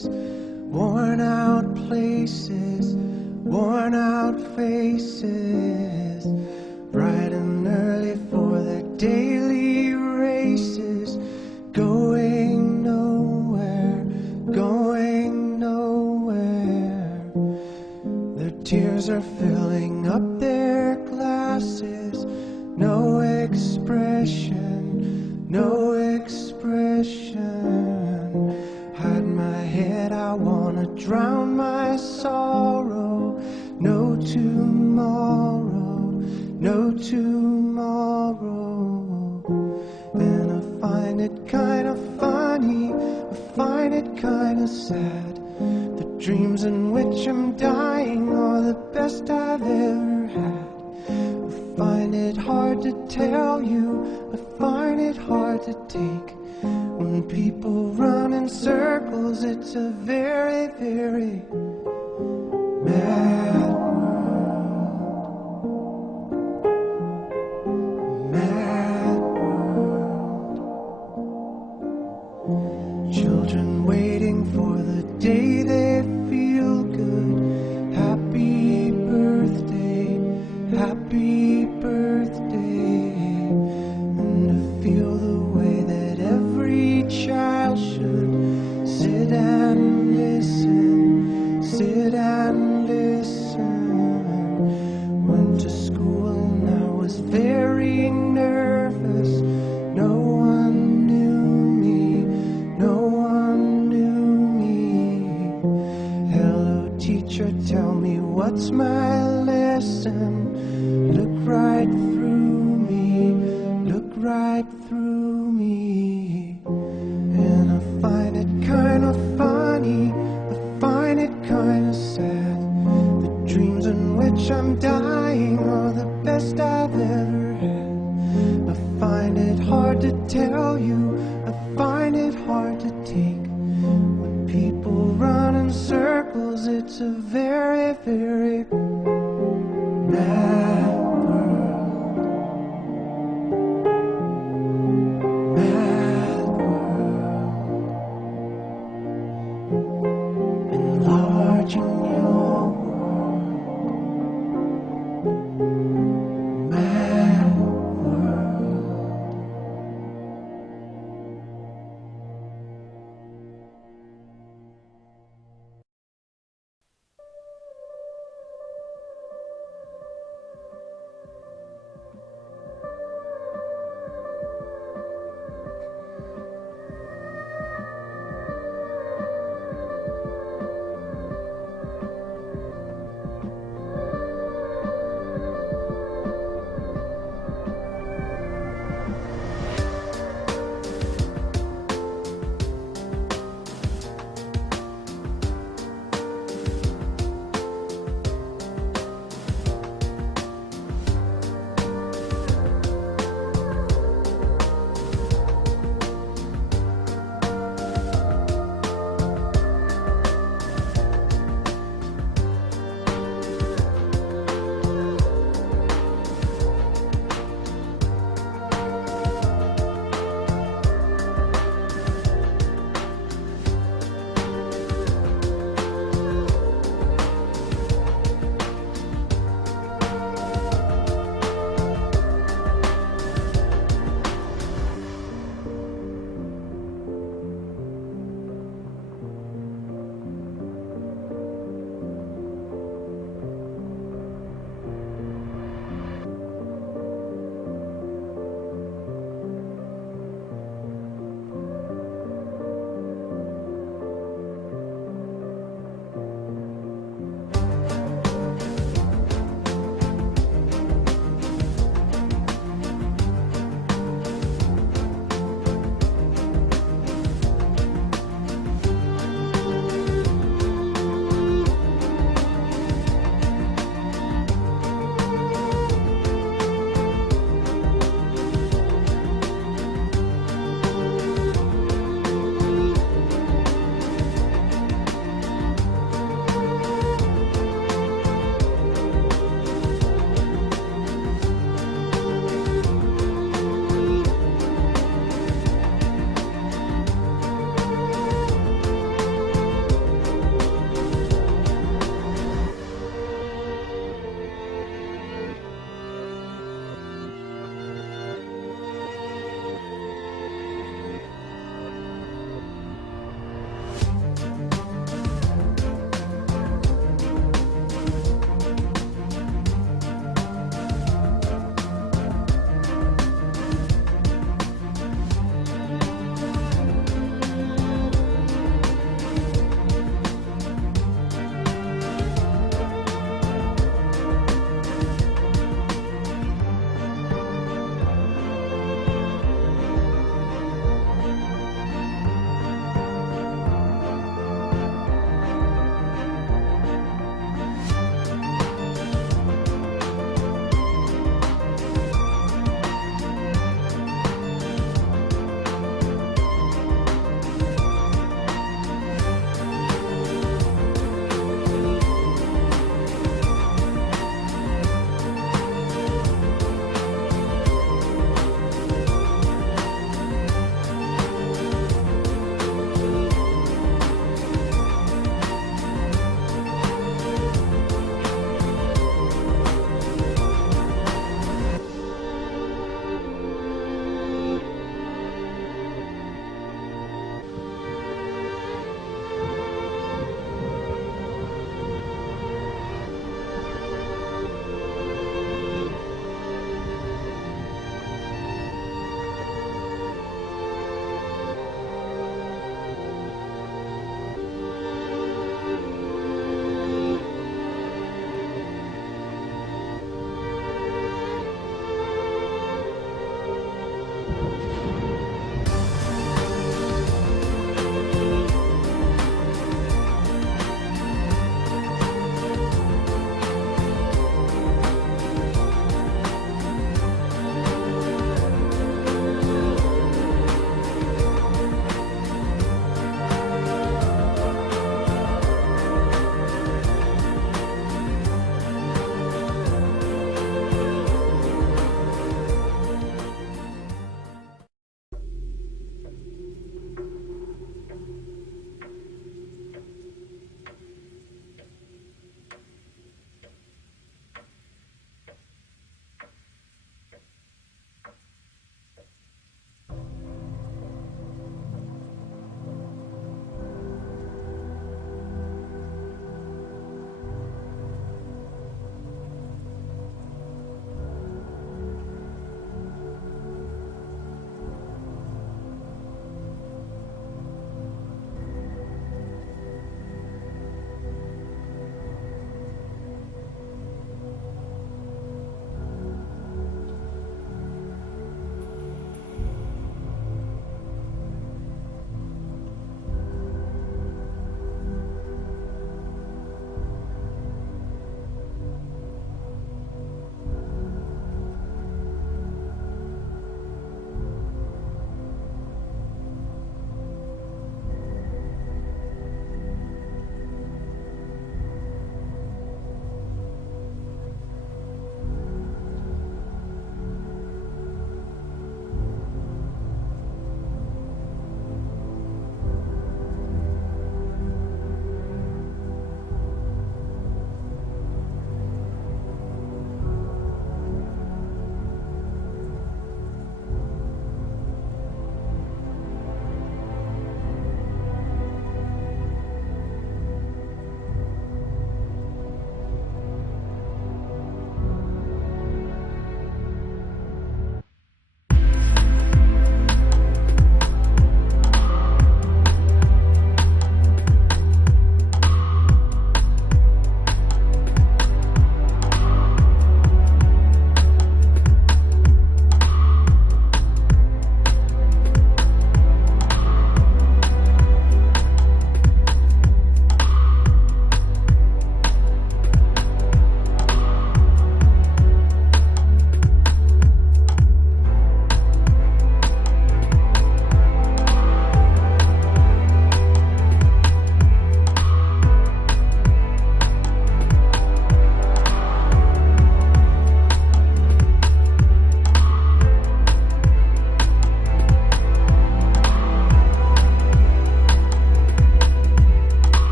faces, worn out places, worn out faces, bright and early for their daily races, going nowhere, going nowhere. Their tears are filling up their glasses, no expression, no expression. Hide my head, I wanna drown my sorrow. No tomorrow, no tomorrow. And I find it kinda funny, I find it kinda sad. The dreams in which I'm dying are the best I've ever had. I find it hard to tell you, I find it hard to take. When people run in circles, it's a very, very mad world. Mad world. Children waiting for the day they feel good. Happy birthday, happy birthday. And to feel the way that every child should sit and listen, sit and listen. Went to school and I was very nervous. No one knew me, no one knew me. Hello teacher, tell me what's my lesson. Look right through me, look right through me. And I find it kinda funny, I find it kinda sad. The dreams in which I'm dying are the best I've ever had. I find it hard to tell you, I find it hard to take. When people run in circles, it's a very, very mad world. Mad world. Enlarging your world. Mad world.